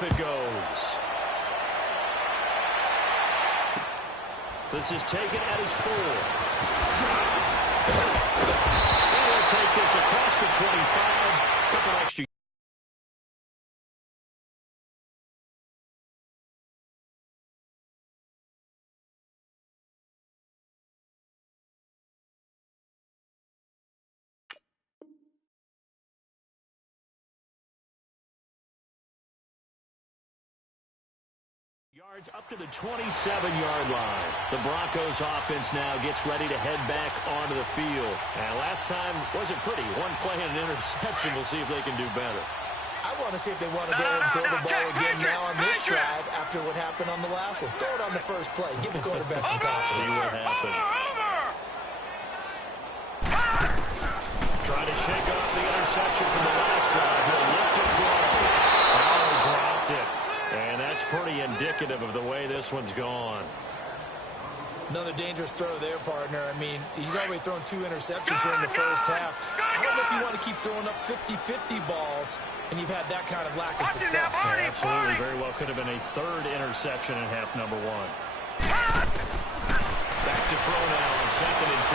off it goes. This is taken at his 4. And he'll take this across the 25. Couple extra. Yards up to the 27-yard line. The Broncos offense now gets ready to head back onto the field. And last time wasn't pretty. One play and an interception. We'll see if they can do better. I want to see if they want to go ahead and throw the ball again now on this drive after what happened on the last one. Throw it on the first play. Give the quarterback some confidence. See what happens. Trying to shake off the interception from the last drive. He'll look to throw. Oh, dropped it. And that's pretty indicative of the way this one's gone. Another dangerous throw there, partner. I mean, he's already thrown 2 interceptions here in the first half. I don't know if you want to keep throwing up 50-50 balls, and you've had that kind of lack of success. Yeah, absolutely. Very well could have been a 3rd interception in half number 1. Back to throw now on 2nd and 10.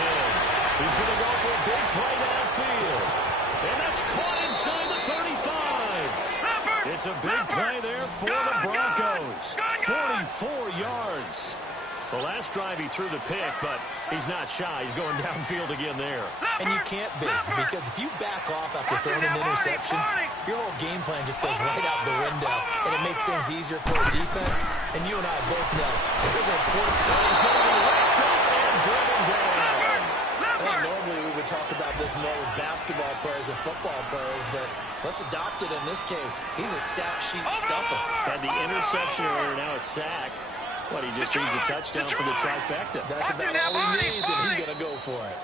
He's going to go for a big play downfield. And that's caught inside the 35. It's a big play there for the Broncos. 44 yards. The last drive he threw the pick, but he's not shy. He's going downfield again there. And you can't be, because if you back off after throwing an interception, your whole game plan just goes right out the window, and it makes things easier for a defense. And you and I both know it was an important play. He's going to be wrapped up and driven down. I think normally we would talk about this more with basketball players and football players, but let's adopt it in this case. He's a stat sheet stuffer. Had the interception earlier, now a sack. What, he just needs a touchdown for the trifecta. That's about all he needs, and he's going to go for it.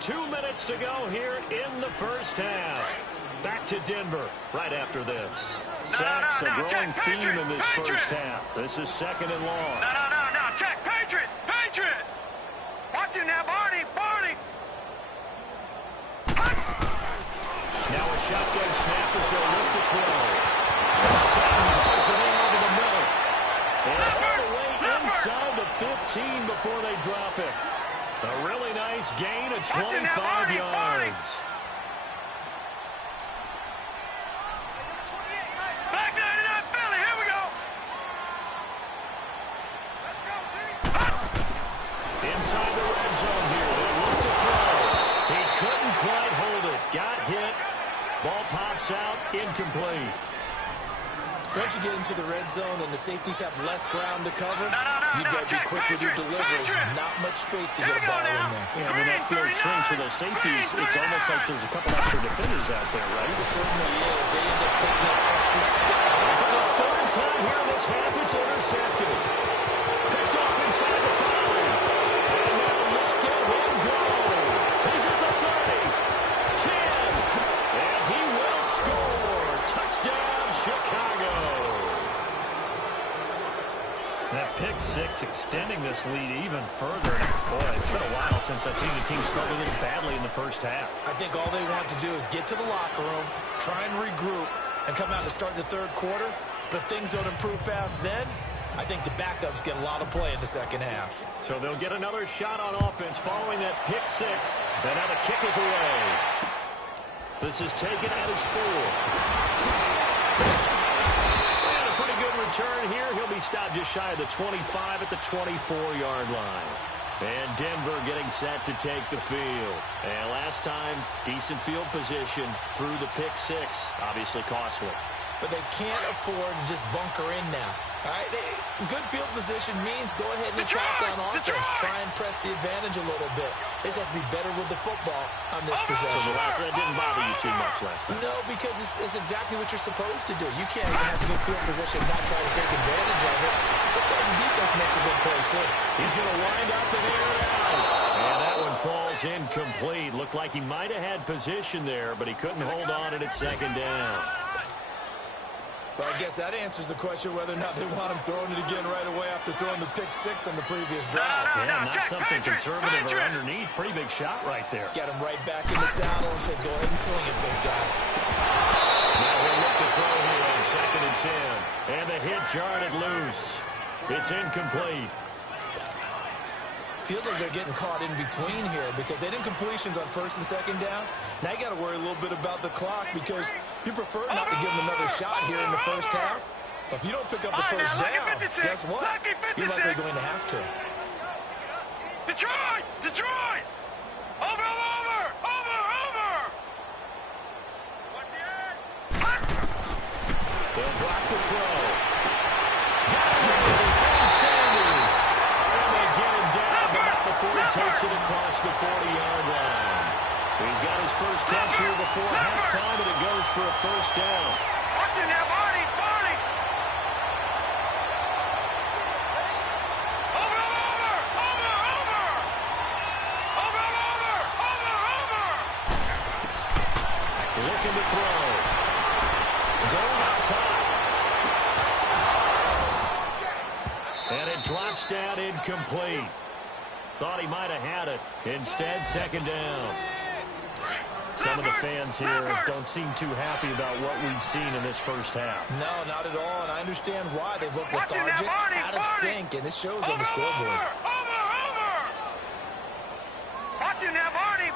2 minutes to go here in the first half. Back to Denver right after this. Sacks a growing theme in this first half. This is 2nd and long. No. Check. Patriot. Watch it now, Barney. Now a shotgun snap as they'll look to throw. Pulls it in over the middle. And all the way inside the 15 before they drop it. A really nice gain of 25 yards. Back there to that Philly. Here we go. Let's go, Vinny. Inside the red zone here. They look to throw. He couldn't quite hold it. Got hit. Ball pops out. Incomplete. Once you get into the red zone and the safeties have less ground to cover, you better be quick with your delivery. Not much space to get a ball in there. Yeah, when that field shrinks for those safeties, it's almost like there's a couple extra defenders out there, right? It certainly is. They end up taking up extra space. For the 3rd time here in this half, it's intercepted. Picked off inside the 5. And now look at him go. He's at the 30. 10. And he will score. Touchdown, Chicago. That pick 6 extending this lead even further. Boy, it's been a while since I've seen a team struggle this badly in the first half. I think all they want to do is get to the locker room, try and regroup, and come out to start the 3rd quarter. But things don't improve fast then. I think the backups get a lot of play in the second half. So they'll get another shot on offense following that pick 6. And now the kick is away. This is taken at his 4. Return here. He'll be stopped just shy of the 25 at the 24-yard line. And Denver getting set to take the field. And last time, decent field position through the pick 6. Obviously costly. But they can't afford to just bunker in now. All right? Good field position means go ahead and attack on offense. Try and press the advantage a little bit. They just have to be better with the football on this possession. So that didn't bother you too much last time? No, because it's exactly what you're supposed to do. You can't even have good field position and not try to take advantage of it. Sometimes the defense makes a good play, too. He's going to wind up and air it out. And that one falls incomplete. Looked like he might have had position there, but he couldn't hold on it at 2nd down. Well, I guess that answers the question whether or not they want him throwing it again right away after throwing the pick 6 on the previous drive. Yeah, not something conservative or underneath. Pretty big shot right there. Get him right back in the saddle and say, go ahead and sling it, big guy. jarred it loose. It's incomplete. Feels like they're getting caught in between here because they didn't completions on first and second down. Now you got to worry a little bit about the clock because you prefer not to give them another shot here in the first half. But if you don't pick up the first down, guess what? You're likely going to have to. Detroit! Detroit! Over! Watch the edge! They'll drop the throw. From Sanders. And they get him down, but not before he takes it across the 40-yard line. He's got his first catch here before halftime, and it goes for a first down. Watch it now, Barney! Looking to throw. Going up top. And it drops down incomplete. Thought he might have had it. Instead, second down. Some of the fans here don't seem too happy about what we've seen in this first half. No, not at all, and I understand why. They look lethargic, out of sync, and this shows on the scoreboard. Watch it now, Barney!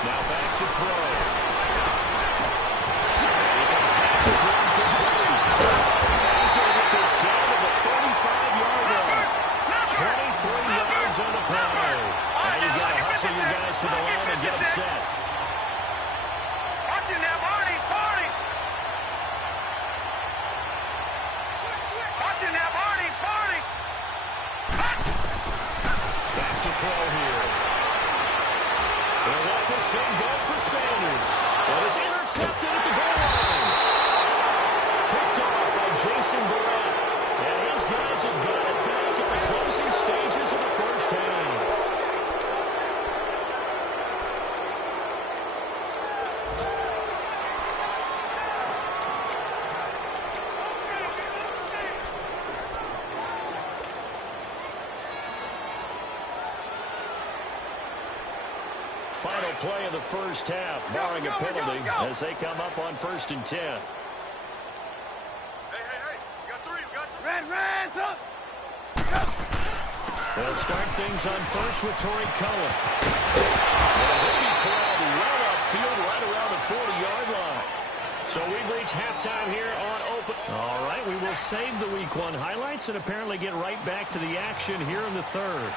Now back to throw. He comes back to run complete. He's going to get this down to the 35-yard line. 23 yards on the play. Now you've got to hustle your guys to the line and get them set. Watch it now, Barney! Watch it now, Barney! Back to throw here. They'll let this thing go for Sanders. But it's intercepted at the goal line. Picked off by Jason Barrett. And his guys have got it back at the closing stages of the first half. Final play of the first half, barring a penalty, as they come up on 1st and 10. Hey, we got three. Red, up! They'll start things on first with Torrey Cohen. He'll be called well upfield right around the 40-yard line. So we've reached halftime here on open. All right, we will save the Week 1 highlights and apparently get right back to the action here in the third.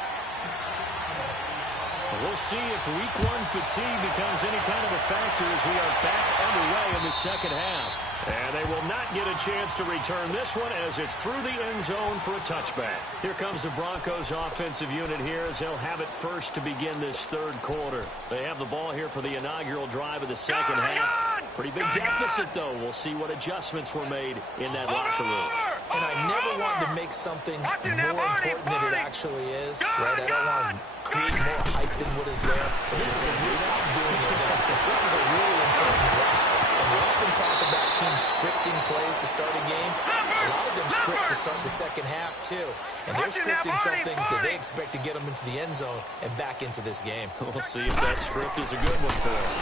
We'll see if Week 1 fatigue becomes any kind of a factor as we are back underway in the second half. And they will not get a chance to return this one as it's through the end zone for a touchback. Here comes the Broncos offensive unit here as they'll have it first to begin this third quarter. They have the ball here for the inaugural drive of the second half. Pretty big deficit, though. We'll see what adjustments were made in that locker room. And I never wanted to make something more important than it actually is, right? I don't want to create more hype than what is there. But this is a really, I'm doing it now. This is a really important drive. And we often talk about teams scripting plays to start a game. A lot of them script to start the second half, too. And they're scripting something that they expect to get them into the end zone and back into this game. We'll see if that script is a good one for them.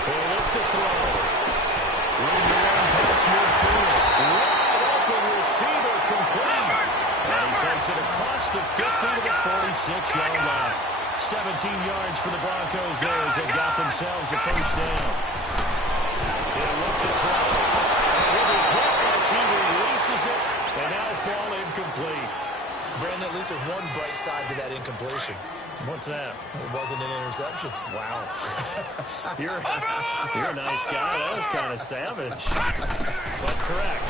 He'll look to throw. Room to run past midfield. Wide open receiver complete. And he takes it across the 50 to the 46-yard line. 17 yards for the Broncos there as they've got themselves a first down. He'll look to throw. He'll be hit as he releases it, and that'll fall incomplete. Brandon, at least there's one bright side to that incompletion. What's that? It wasn't an interception. Wow. You're a nice guy. That was kind of savage. But correct.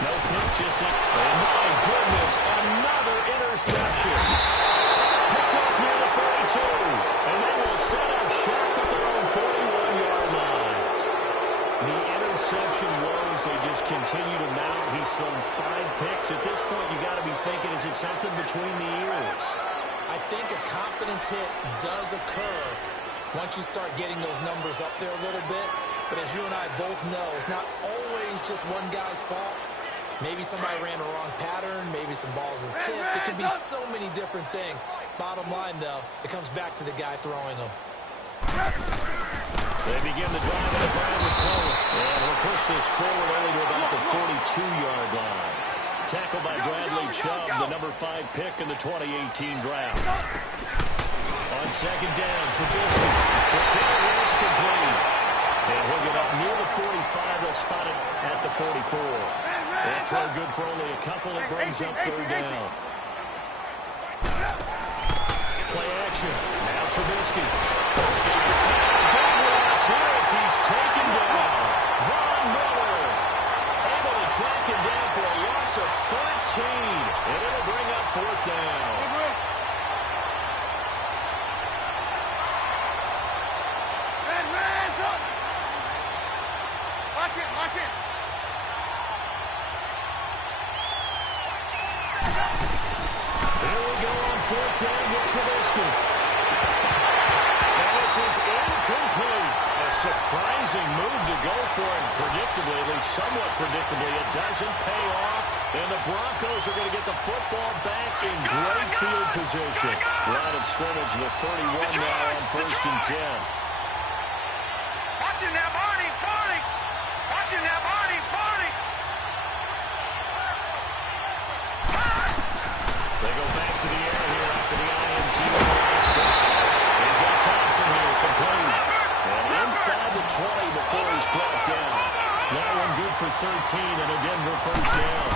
No pick, just it. And my goodness, another interception. Picked off near the 32. And they will set up shop at their own 41-yard line. The interception woes, they just continue to mount. He's thrown 5 picks. At this point, you got to be thinking, is it something between the ears? I think a confidence hit does occur once you start getting those numbers up there a little bit. But as you and I both know, it's not always just one guy's fault. Maybe somebody ran a wrong pattern. Maybe some balls were tipped. It could be so many different things. Bottom line, though, it comes back to the guy throwing them. They begin the drive on the ground with Cohen. And we'll push this forward only to about the 42-yard line. Tackled by Bradley Chubb, the number 5 pick in the 2018 draft. On second down, Trubisky. The carry is complete. And he'll get up near the 45. They'll spot it at the 44. That throw good for only a couple. It brings up third down. Play action. Now Trubisky. He's taken down. Von Miller able to track him down for a loss of 13. And it'll bring up fourth down. Watch it. Here we go on fourth down with Trubisky. And this is incomplete. A surprising move to go for it. Predictably, at least somewhat predictably, it doesn't pay off. And the Broncos are going to get the football back in great field position. Line of scrimmage, the 31 now on first and 10. Watch it now, Barney. Watch it now, Barney. They go back to the air here after the INT. He's got Thompson here, complete. And inside the 20 before he's brought down. That one good for 13 and a Denver first down.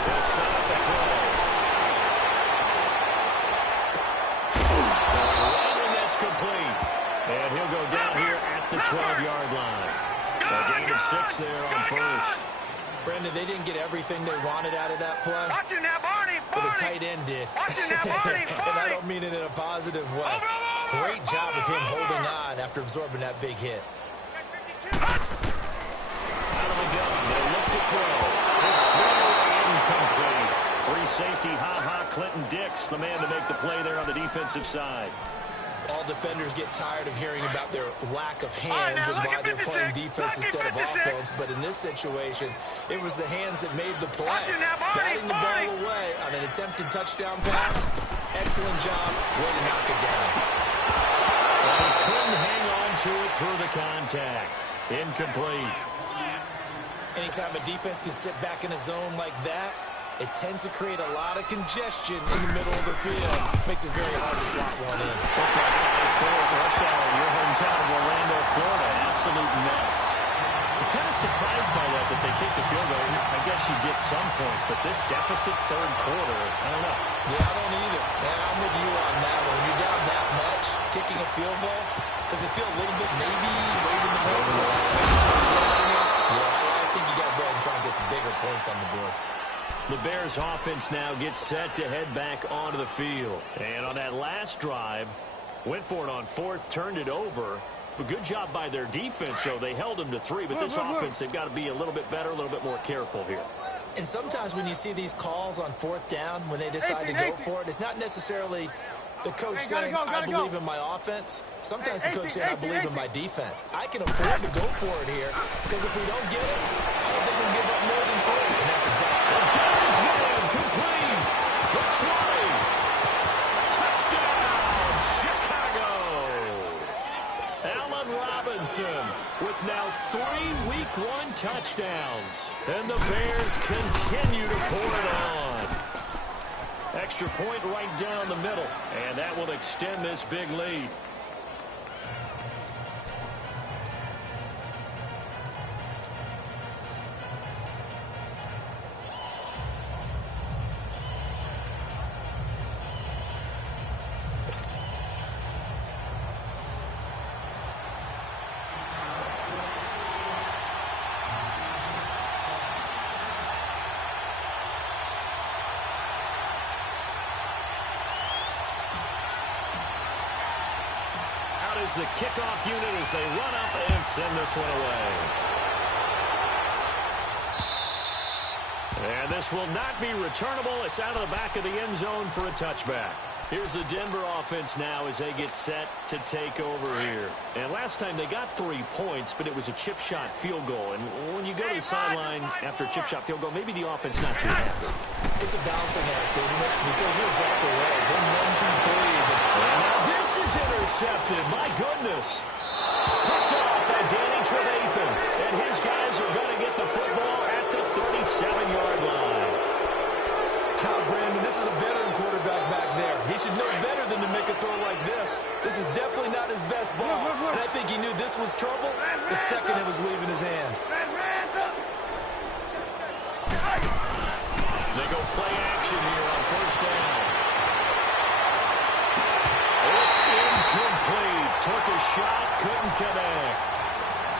They'll set up the play. And that's complete. And he'll go down here at the 12-yard line. A gain of 6 there on first. Brendan, they didn't get everything they wanted out of that play. Watch it now, Barney. But the tight end did. Watch it now, Barney. And I don't mean it in a positive way. Great job of him holding on after absorbing that big hit. Out of the gun. They look to throw. His throw incomplete. Free safety, Clinton Dix, the man to make the play there on the defensive side. All defenders get tired of hearing about their lack of hands and why they're playing defense instead of offense. But in this situation, it was the hands that made the play. Batting the ball away on an attempted touchdown pass. Excellent job. Way to knock it down. Well, he couldn't hang on to it through the contact. Incomplete. Anytime a defense can sit back in a zone like that, it tends to create a lot of congestion in the middle of the field. Makes it very hard to slot one in. Okay, rush hour, your hometown of Orlando, Florida. Absolute mess. I'm kind of surprised by that they kicked the field goal. I guess you get some points, but this deficit third quarter, I don't know. Yeah, I don't either. Yeah, I'm with you on that one. When you're down that much, kicking a field goal, does it feel a little bit maybe late in the board? Yeah, I think you got to go ahead and try and get some bigger points on the board. The Bears offense now gets set to head back onto the field. And on that last drive, went for it on fourth, turned it over. A good job by their defense, though. They held them to 3, but this offense, they've got to be a little bit better, a little bit more careful here. And sometimes when you see these calls on fourth down, when they decide to go for it, it's not necessarily the coach saying, I believe in my offense. Sometimes the coach saying, I believe in my defense. I can afford to go for it here, because if we don't get it, I don't think we'll give up more than 3. And that's exactly what complete. That's right. Touchdown, Chicago. Allen Robinson with now 3 Week 1 touchdowns. And the Bears continue to pour it on. Extra point right down the middle. And that will extend this big lead. Is the kickoff unit as they run up and send this one away. And this will not be returnable. It's out of the back of the end zone for a touchback. Here's the Denver offense now as they get set to take over here. And last time they got 3 points, but it was a chip shot field goal. And when you go to the sideline after a chip shot field goal, maybe the offense not too happy. It's a balancing act, isn't it? Because you're exactly right. Them 1-2 plays. And now this is intercepted. My goodness. Picked off by Danny Trevathan. This is definitely not his best ball, and I think he knew this was trouble the second it was leaving his hand. They go play action here on first down. It's incomplete. Took a shot, couldn't connect.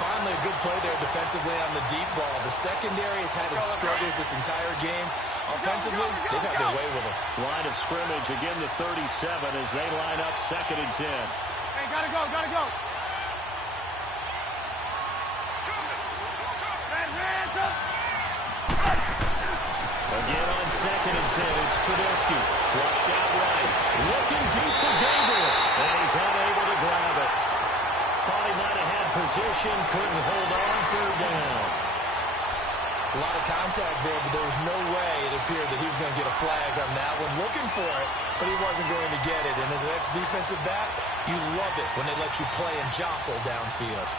Finally, a good play there defensively on the deep ball. The secondary has had its struggles this entire game. Offensively, they've had their way with them. Line of scrimmage, again the 37 as they line up 2nd and 10. Hey, gotta go, gotta go. Again on 2nd and 10, it's Trubisky. Flushed out right. Looking deep for Gabriel. And he's unable to grab it. Thought he might have had position, couldn't hold on, 3rd down. A lot of contact there, but there was no way it appeared that he was going to get a flag on that one. Looking for it, but he wasn't going to get it. And as an ex-defensive back, you love it when they let you play and jostle downfield.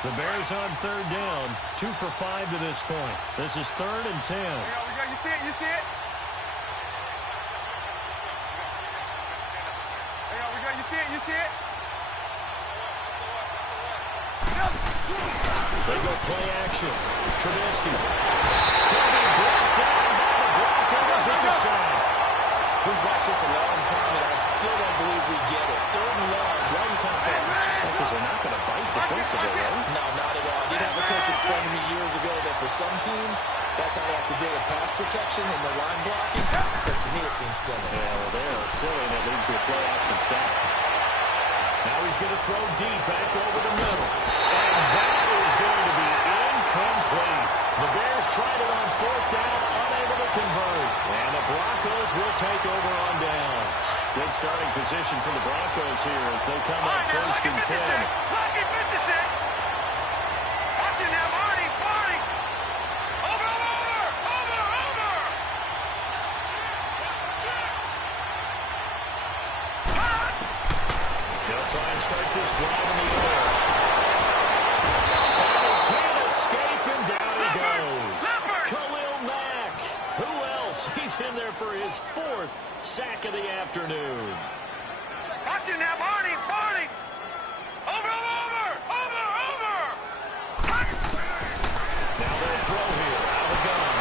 The Bears on 3rd down, 2 for 5 to this point. This is 3rd and 10. We go. You see it, you see it? We go, you see it, you see it? They go play action. Trubisky. He'll be brought down by the Broncos. It's a sack. We've watched this a long time, and I still don't believe we get it. 3rd and long. Why do you think that? Because they're not going to bite defensively, right? No, not at all. You'd have a coach explain to me years ago that for some teams, that's how they have to deal with pass protection and the line blocking. But to me, it seems silly. Yeah, well, they're silly, and it leads to a play-action sack. Now he's going to throw deep back over the middle. And that is going to be incomplete. The Bears tried it on 4th down, unable to convert. And the Broncos will take over on downs. Good starting position for the Broncos here as they come up 1st and 10. Lucky 56. Watch it now, Marty. Over. They'll try and start this drive in the air. And he can't escape, and down he goes. Khalil Mack. Who else? He's in there for his 4th sack of the afternoon. Watch it now, Marty. Over. Now they'll throw here. Out of the gun.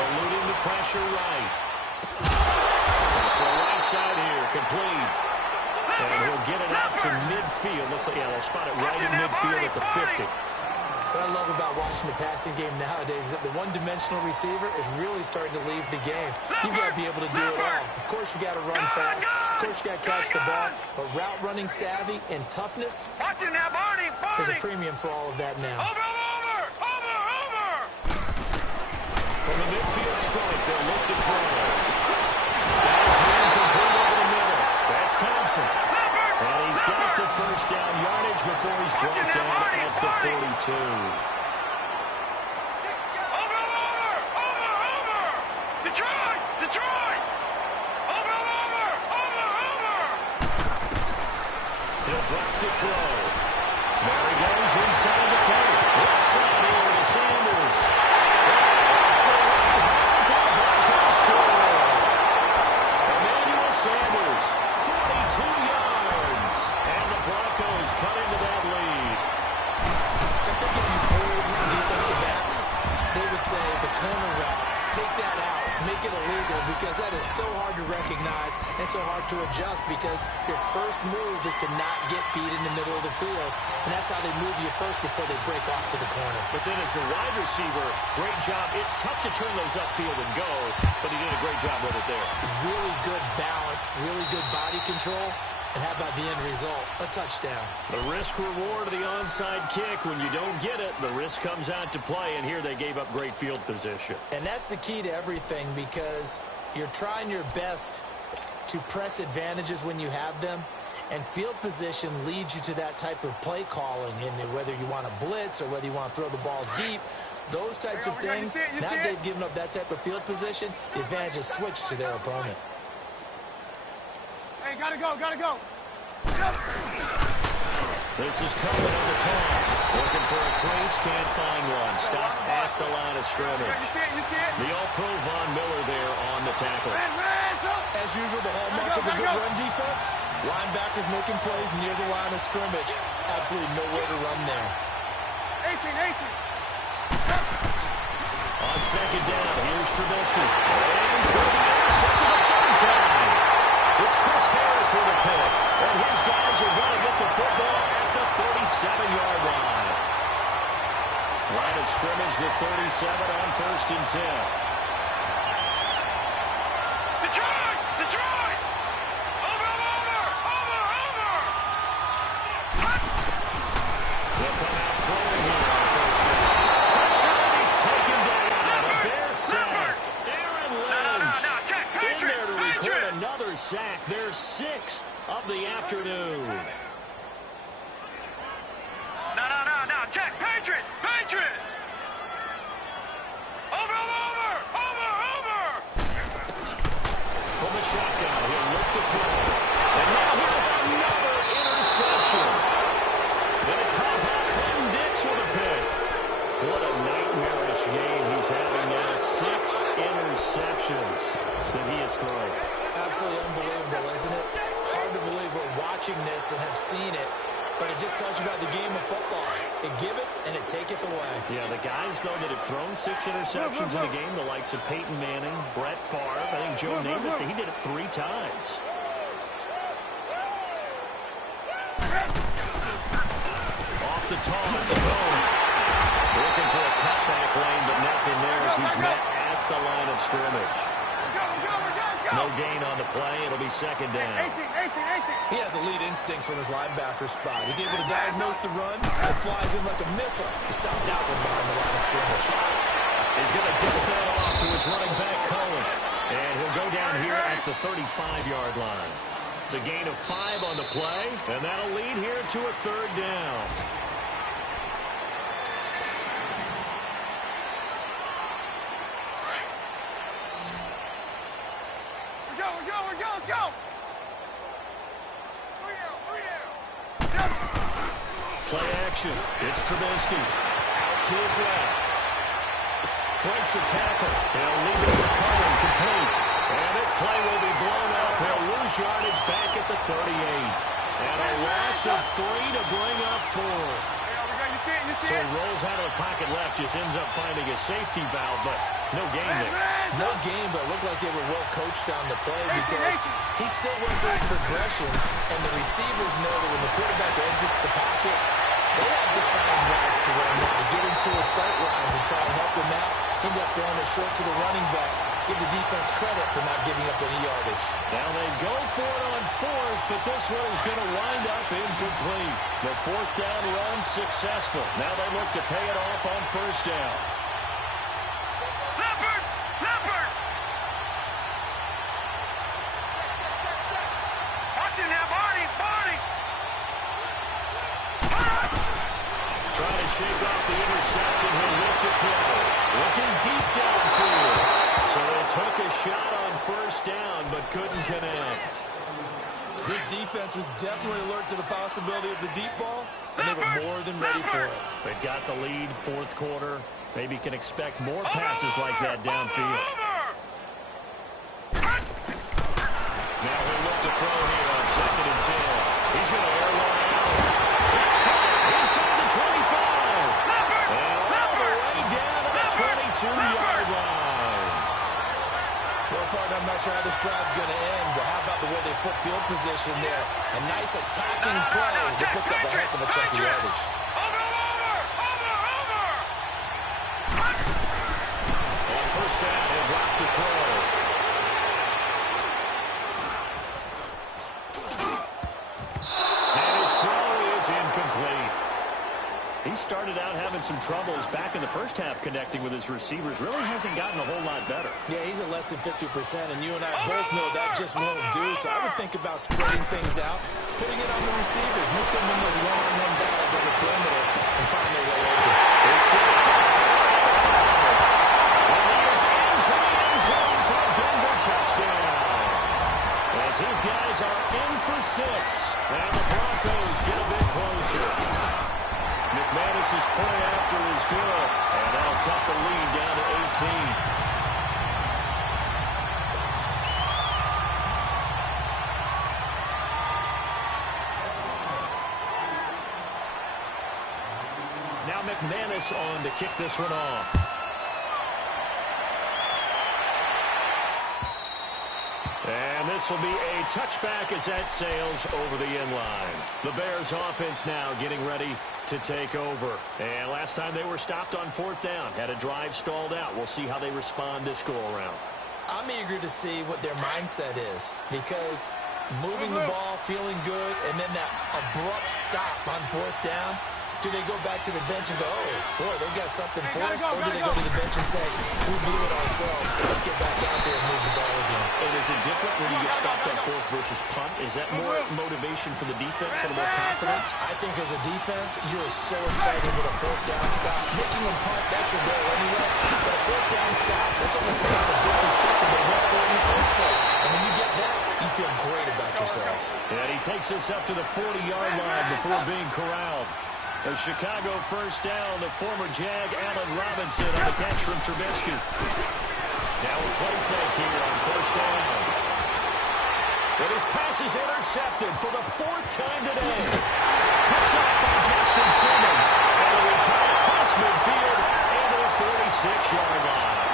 Eluding the pressure right. For right side here. Complete. And he'll get it out to midfield. Looks like, yeah, they'll spot it right in midfield at the 50. What I love about watching the passing game nowadays is that the one-dimensional receiver is really starting to leave the game. You've got to be able to do it all. Of course, you got to run fast. Of course, you got to catch the ball. But route running savvy and toughness Watch it now, Marty. is a premium for all of that now. Over. From the midfield strike, they'll look to throw. That's man complete over the middle. That's Thompson. And he's got the 1st down yardage before he's brought down at the 42. Over. Detroit. Over. He'll drop to throw. There he goes inside the 30. Left side here to Sanders. Emmanuel Sanders, 42 yards. And the Broncos cut into that lead. I think if you polled defensive backs, they would say the corner route, take that out, make it illegal, because that is so hard to recognize and so hard to adjust, because your first move is to not get beat in the middle of the field, and that's how they move you first before they break off to the corner. But then as a wide receiver, great job. It's tough to turn those upfield and go, but he did a great job with it there. Really good balance, really good body control. And how about the end result? A touchdown. The risk-reward of the onside kick. When you don't get it, the risk comes out to play, and here they gave up great field position. And that's the key to everything, because you're trying your best to press advantages when you have them, and field position leads you to that type of play calling, and whether you want to blitz or whether you want to throw the ball deep, those types of things, now that they've given up that type of field position, the advantage is switched to their opponent. Hey, gotta go. This is coming on the toss. Looking for a crease, can't find one. Stopped at the line of scrimmage. You see it? The All-Pro Von Miller there on the tackle. As usual, the hallmark of a good run defense, linebackers making plays near the line of scrimmage. Absolutely nowhere to run there. 18. On second down, here's Trubisky. And he's going to be intercepted a third time. It's Chris Harris with a pick. And his guys are going to get the football at the 37-yard line. Line of scrimmage, the 37 on 1st and 10. Detroit! Over! They'll come out throwing here on 1st down. Touchdown, he's taken down. A Bear sack. Aaron Lynch in there to record another sack. Their 6th of the afternoon. No. Check. Patriot! Over! From the shotgun, he'll look to throw. And now here's another interception. And it's Clinton Dix with a pick. What a nightmarish game he's having now. 6 interceptions that he has thrown. Absolutely unbelievable, isn't it? Hard to believe we're watching this and have seen it. But it just tells you about the game of football. It giveth and it taketh away. Yeah, the guys, though, that have thrown 6 interceptions in a game, the likes of Peyton Manning, Brett Favre, I think Joe Namath, he did it 3 times. Off the toss, looking for a cutback lane, but nothing there as he's met at the line of scrimmage. No gain on the play. It'll be second down. 18. He has elite instincts from his linebacker spot. He's able to diagnose the run and flies in like a missile to stop that one behind the line of scrimmage. He's going to dump that off to his running back, Cohen. And he'll go down here at the 35-yard line. It's a gain of 5 on the play, and that'll lead here to a third down. We're go. Play action. It's Trubisky. Out to his left. Breaks a tackle. He'll leave it for Cohen, complete. And this play will be blown up. He'll lose yardage back at the 38. And a loss of 3 to bring up 4. So he rolls out of the pocket left, just ends up finding a safety valve, but no gain there. No gain, but it looked like they were well coached on the play because he still went through his progressions, and the receivers know that when the quarterback exits the pocket, they have defined routes to run now to get into his sight lines and try to help him out. End up throwing it short to the running back. Give the defense credit for not giving up any yardage. Now they go for it on 4th, but this one is going to wind up incomplete. The 4th down run successful. Now they look to pay it off on 1st down. Leopard! Watch him now, Barney! Trying to shake off the interception. He'll look to throw. Looking deep downfield. So they took a shot on 1st down, but couldn't connect. This defense was definitely alert to the possibility of the deep ball, and they were more than ready for it. They've got the lead, 4th quarter. Maybe can expect more passes like that downfield. Now he'll look to throw here on 2nd and 10. He's going to air one out. It's caught inside the 25. And all the way down to the 22-yard line. Well, partner, I'm not sure how this drive's going to end, but how about the way they flip field position there? A nice attacking play that picked up a heck of a chunk of yardage. On 1st down, he'll drop to throw. And his throw is incomplete. He started out having some troubles back in the first half connecting with his receivers. Really hasn't gotten a whole lot better. Yeah, he's at less than 50%, and you and I both know that just won't do. So I would think about spreading things out, putting it on the receivers, make them win those one-on-one battles on the perimeter, and find their way open. Here's Phil. And he is into the end zone for a Denver touchdown. And These guys are in for 6. And the Broncos get a bit closer. McManus's play after is good. And that'll cut the lead down to 18. Now McManus on to kick this one off. And this will be a touchback as that sails over the end line. The Bears offense now getting ready to take over. And last time they were stopped on 4th down, had a drive stalled out. We'll see how they respond this go-around. I'm eager to see what their mindset is, because moving the ball, feeling good, and then that abrupt stop on 4th down, do they go back to the bench and go, oh, boy, they've got something for us? Or do they go to the bench and say, we blew it ourselves, let's get back out there and move the ball again? And is it different when you get stopped on 4th versus punt? Is that more motivation for the defense and more confidence? I think as a defense, you're so excited with a 4th down stop. Making them punt, that's your goal anyway. But a 4th down stop, that's almost a sign of disrespect that they went for it in the first place. And when you get that, you feel great about yourselves. And he takes us up to the 40-yard line before being corralled. A Chicago first down, the former Jag Allen Robinson on the catch from Trubisky. Now a play fake here on first down. But his pass is intercepted for the 4th time today. Picked up by Justin Simmons. And a return across midfield into the 46-yard line.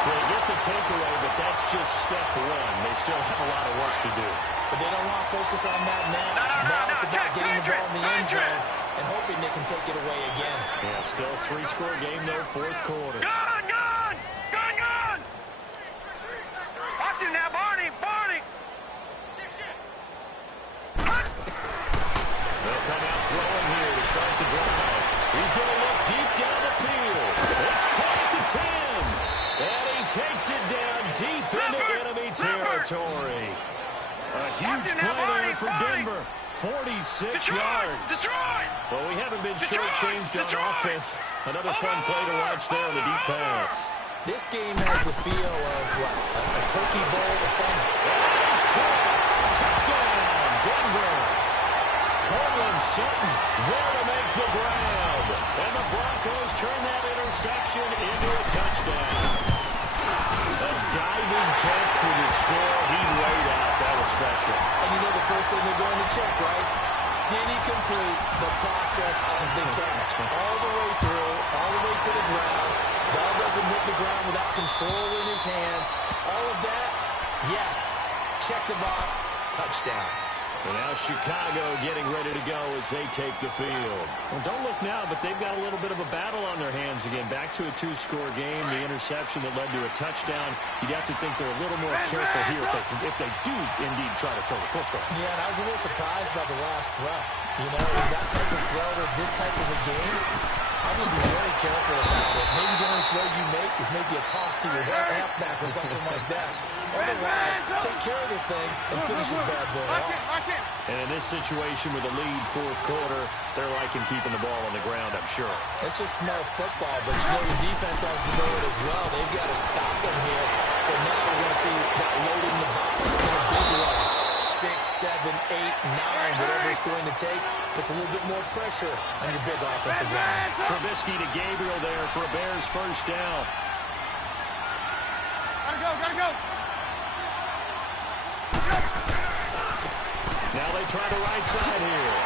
So they get the takeaway, but that's just step 1. They still have a lot of work to do. But they don't want to focus on that now. Now it's about getting the ball in the end zone and hoping they can take it away again. Yeah, still a 3-score game, though, 4th quarter. Gun! Gun! Gun! Gun! Watch him now, Barney! Barney! They'll come out throwing here to start the drive. He's going to look deep down the field. It's caught at the 10. And he takes it down deep into enemy territory. A huge play there for Denver. 46 yards. Detroit! Well, we haven't been shortchanged on offense. Another fun play to watch there on the deep pass. This game has the feel of, what, a turkey bowl of things. That is caught. Touchdown, Denver. Cortland Sutton there to make the grab. And the Broncos turn that interception into a touchdown. A diving catch for the score. He laid out. That was special. And you know the first thing they're going to check, right? Did he complete the process of the catch? All the way through, all the way to the ground. Ball doesn't hit the ground without control in his hands. All of that, yes. Check the box, touchdown. And now Chicago getting ready to go as they take the field. Well, don't look now, but they've got a little bit of a battle on their hands again. Back to a 2-score game. The interception that led to a touchdown. You'd have to think they're a little more careful here if they do indeed try to throw the football. Yeah, and I was a little surprised by the last throw. You know, with that type of throw or this type of a game, I'm going to be very careful about it. Maybe the only throw you make is maybe a toss to your halfback or something like that. Otherwise, take care of the thing and finish this bad boy off. And in this situation with a lead 4th quarter, they're liking keeping the ball on the ground, I'm sure. It's just smart football, but you know the defense has to know it as well. They've got to stop them here. So now we're going to see that load in the box in a big way. 6, 7, 8, 9, whatever it's going to take, puts a little bit more pressure on your big offensive line. Trubisky to Gabriel there for a Bears first down. Gotta go! Now they try the right side here.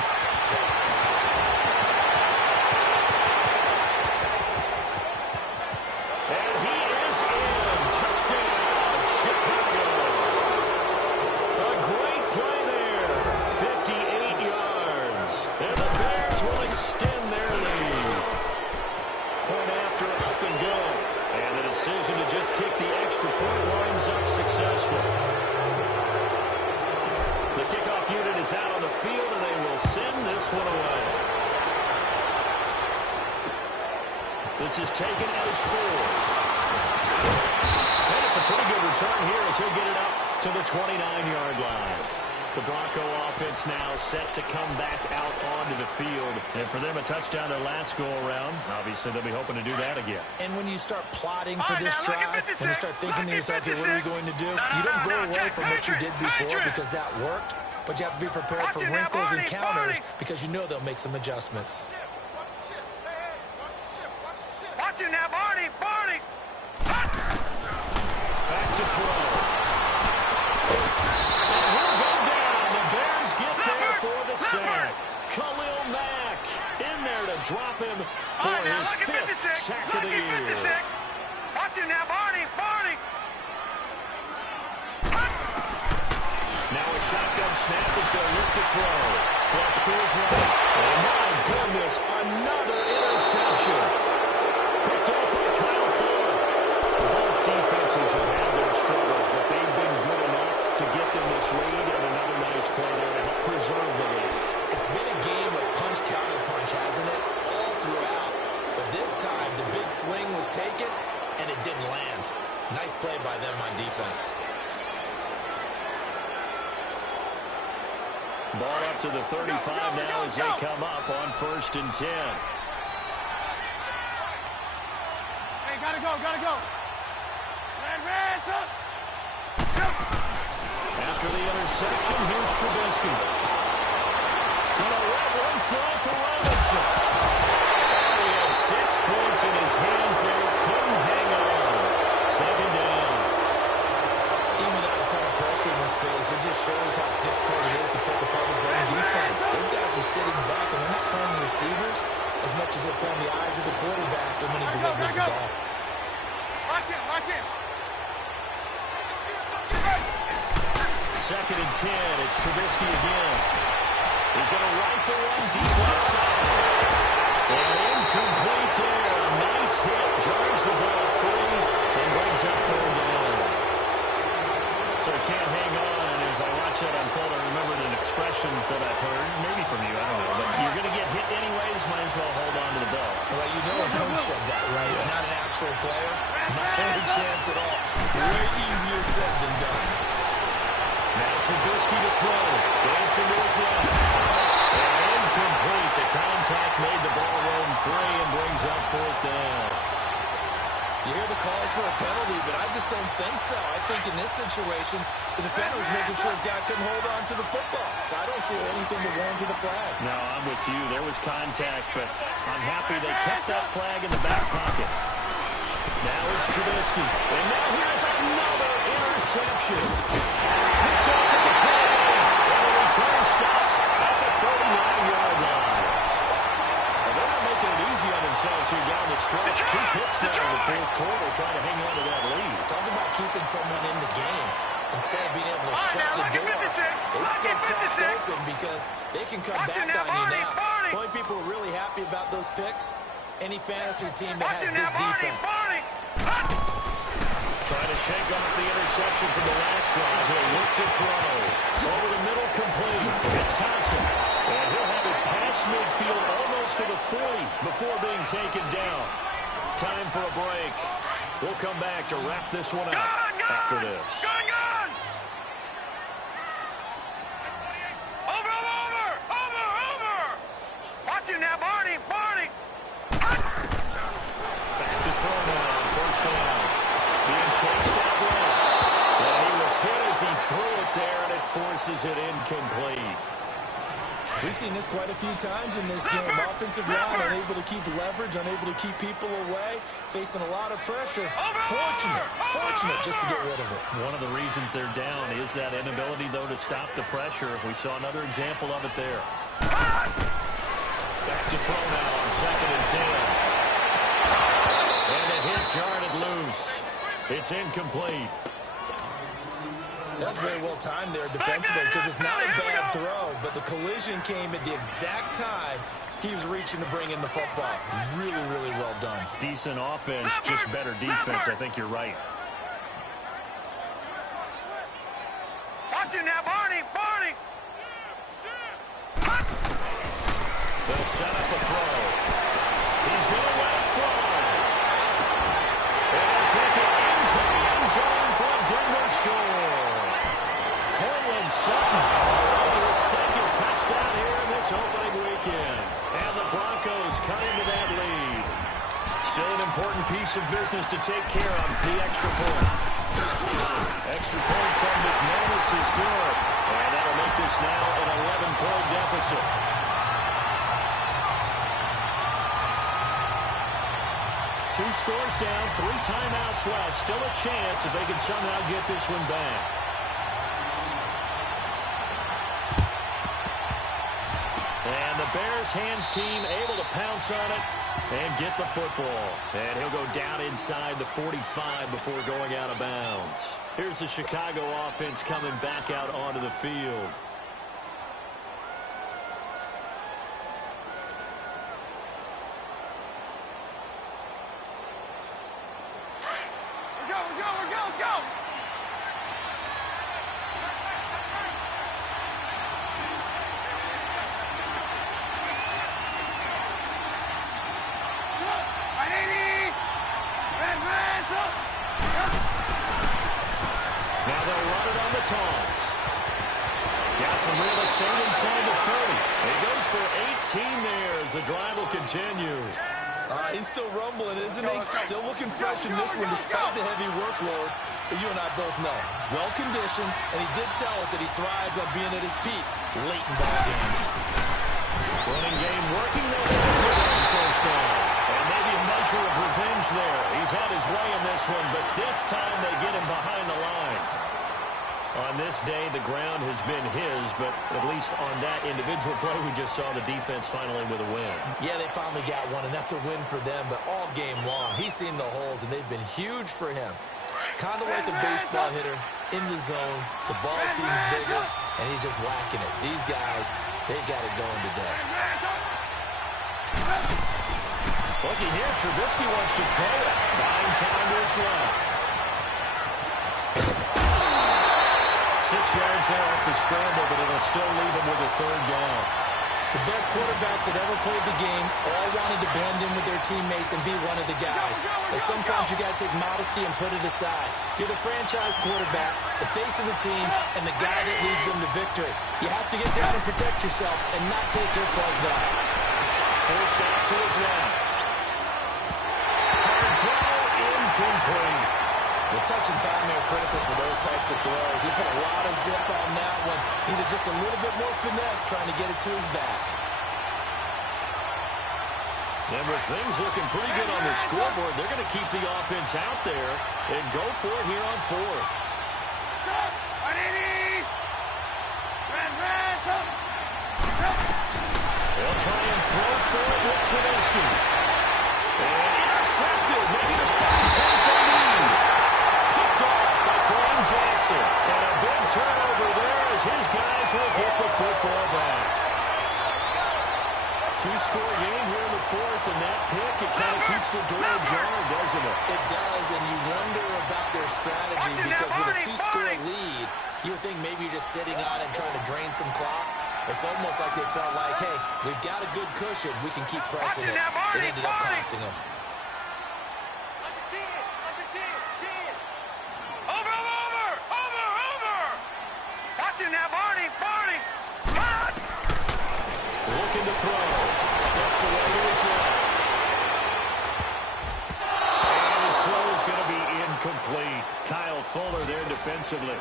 And he is in. Touchdown, Chicago. A great play there. 58 yards. And the Bears will extend their lead. Point after, up and go. And the decision to just kick the extra point winds up successful. The kickoff unit is out on the field, and they will send this one away. This is taken as 4. And it's a pretty good return here as he'll get it up to the 29-yard line. The Bronco offense now set to come back out onto the field. And for them, a touchdown their last go-around. Obviously, they'll be hoping to do that again. And when you start plotting for this drive, when you start thinking to yourself, okay, what are we going to do? You don't go away from what you did before because that worked, but you have to be prepared for wrinkles and counters because you know they'll make some adjustments. Watch it now, Barney! Back to throw. And he'll go down. The Bears get there for the sack. Khalil Mack in there to drop him for his 5th sack of the year. Watch it now, Barney! Now a shotgun snap as they look to throw. Flush to his right. Oh, my goodness, another interception. Picked up by Kyle Fuller. Both defenses have had their struggles, but they've been good enough to get them this lead, and another nice play there to help preserve the lead. It's been a game of punch-counter-punch, hasn't it? All throughout. But this time, the big swing was taken, and it didn't land. Nice play by them on defense. Ball up to the 35 now as they come up on 1st and 10. Hey, gotta go. Red, up. After the interception, here's Trubisky. Gonna let one fly for Robinson. He had 6 points in his hands there. Couldn't hang on. 2nd down. Even without a ton of pressure in this phase, it just shows how difficult it is to pick apart his own defense. Those guys are sitting back, and they're not playing receivers as much as they're playing the eyes of the quarterback and when he delivers the ball. Lock in. 2nd and 10. It's Trubisky again. He's going to rifle one deep left side. And incomplete there. A nice hit. Jars the ball free and brings up 3rd down. So he can't hang on. And as I watch that unfold, I remembered an expression that I've heard, maybe from you, I don't know, but you're going to get hit anyways, might as well hold on to the ball. Well, you know a coach said that, right? Yeah. Not an actual player. Not any chance at all. Way easier said than done. Now Trubisky to throw. Dancing to his left. And incomplete. The contact made the ball roam free and brings up 4th down. You hear the calls for a penalty, but I just don't think so. I think in this situation, the defender was making sure his guy couldn't hold on to the football. So I don't see anything to warrant the flag. No, I'm with you. There was contact, but I'm happy they kept that flag in the back pocket. Now it's Trubisky. And now here's another interception. Picked up at the 20. And the return stops at the 39-yard line. Well, they're not making it easy on themselves here down the stretch. 2 picks now in the 4th quarter trying to hang on to that lead. Talk about keeping someone in the game. Instead of being able to shut the door, it's still cracked open because they can come back on you now. The only people who are really happy about those picks, any fantasy team that has this defense. Trying to shake off the interception from the last drive. He'll look to throw. Over the middle, complete. It's Thompson. And he'll have it past midfield almost to the 40 before being taken down. Time for a break. We'll come back to wrap this one up after this. Gun! Over! Watch it now, Barney! Back to throw now on 1st down. Being chased that way. And he was hit as he threw it there, and it forces it incomplete. We've seen this quite a few times in this game. Offensive line unable to keep leverage, unable to keep people away, facing a lot of pressure. Fortunate just to get rid of it. One of the reasons they're down is that inability, though, to stop the pressure. We saw another example of it there. Back to throw now on 2nd and 10. And a hit jarred it loose. It's incomplete. That's very well timed there defensively because it's not a bad throw, but the collision came at the exact time he was reaching to bring in the football. Really, really well done. Decent offense, just better defense. I think you're right. Watch it now, Barney! They'll set up a throw. He's going to let it fly. And take it into the end zone for a Denver score. Cortland Sutton touchdown here in this opening weekend. And the Broncos cut into that lead. Still an important piece of business to take care of, the extra point. Extra point from McManus is good. And that'll make this now an 11-point deficit. Two scores down, 3 timeouts left. Still a chance if they can somehow get this one back. And the Bears hands team able to pounce on it and get the football. And he'll go down inside the 45 before going out of bounds. Here's the Chicago offense coming back out onto the field. Now they'll run it on the toss. Got some real estate inside the 30. He goes for 18 there as the drive will continue. He's still rumbling, isn't he? Still looking fresh in this one despite the heavy workload. But you and I both know, well-conditioned, and he did tell us that he thrives on being at his peak late in ball games. Running game working. They'll first down. And maybe a measure of revenge there. He's had his way in this one, but this time they get him behind the line. On this day, the ground has been his, but at least on that individual play, we just saw the defense finally with a win. Yeah, they finally got one, and that's a win for them, but all game long, he's seen the holes, and they've been huge for him. Kind of like a baseball hitter in the zone. The ball seems bigger, and he's just whacking it. These guys, they got it going today. Looking here, Trubisky wants to throw it. 9 time is left. 6 yards there off the scramble, but it'll still leave him with a 3rd down. The best quarterbacks that ever played the game all wanted to band in with their teammates and be one of the guys. But sometimes you got to take modesty and put it aside. You're the franchise quarterback, the face of the team, and the guy that leads them to victory. You have to get down and protect yourself and not take hits like that. Forced out to his left. Hard throw, incomplete. The touch and timing are critical for those types of throws. He put a lot of zip on that one. Needed just a little bit more finesse trying to get it to his back. And with things looking pretty good on the scoreboard, they're going to keep the offense out there and go for it here on 4th. They'll try and throw for it with Trubisky. And intercepted. Maybe the turning point they need. Picked off by Kareem Jackson. And a big turnover there as his guys will get the football back. 2-score game here in the 4th, and that pick, it kind of keeps the door ajar, doesn't it? It does, and you wonder about their strategy because with a 2-score lead, you would think maybe you're just sitting on it and trying to drain some clock. It's almost like they felt like, hey, we've got a good cushion. We can keep pressing it. It ended up costing them. Looking to throw. Steps away to his left. And his throw is going to be incomplete. Kyle Fuller there defensively.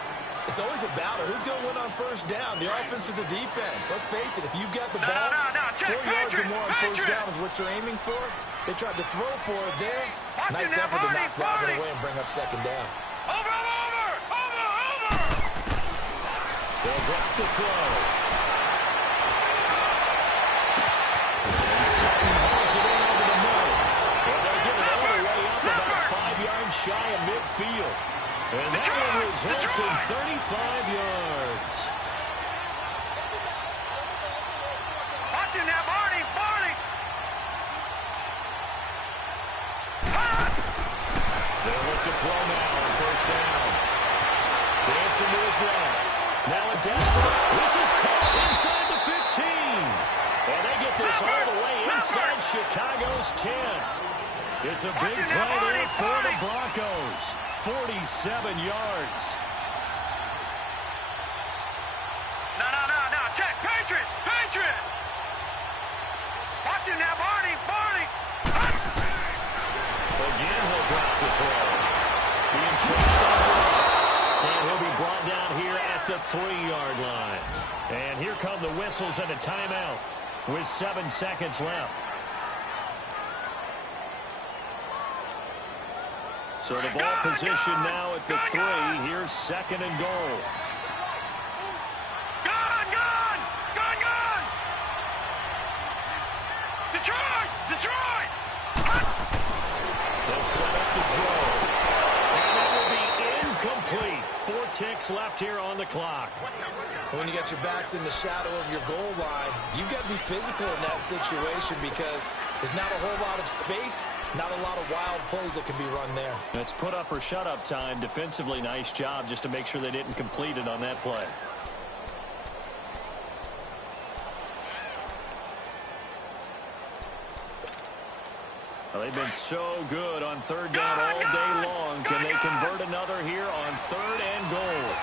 It's always a battle. Who's going to win on first down, the offense or the defense? Let's face it, if you've got the ball, 4 yards or more on first down is what you're aiming for. They tried to throw for it there. Nice effort to knock that one away and bring up 2nd down. They'll drop the throw. Shy of midfield. And that one results in 35 yards. Watching that, Barney! They'll look to throw now on first down. Dancing to his left. Now a desperate. This is caught inside the 15. And they get this all the way inside Chicago's 10. It's a big play there for the Broncos. 47 yards. No. Check, Patriot. 3-yard line. And here come the whistles and a timeout with 7 seconds left. So the ball position now at the 3. Here's 2nd and goal. Detroit! They'll set up to throw. And that will be incomplete. 4 ticks left here on the clock. When you got your backs in the shadow of your goal line, you've got to be physical in that situation because there's not a whole lot of space, not a lot of wild plays that can be run there. It's put up or shut up time. Defensively, nice job just to make sure they didn't complete it on that play. Well, they've been so good on 3rd down all day long. Can they convert another here on 3rd and goal?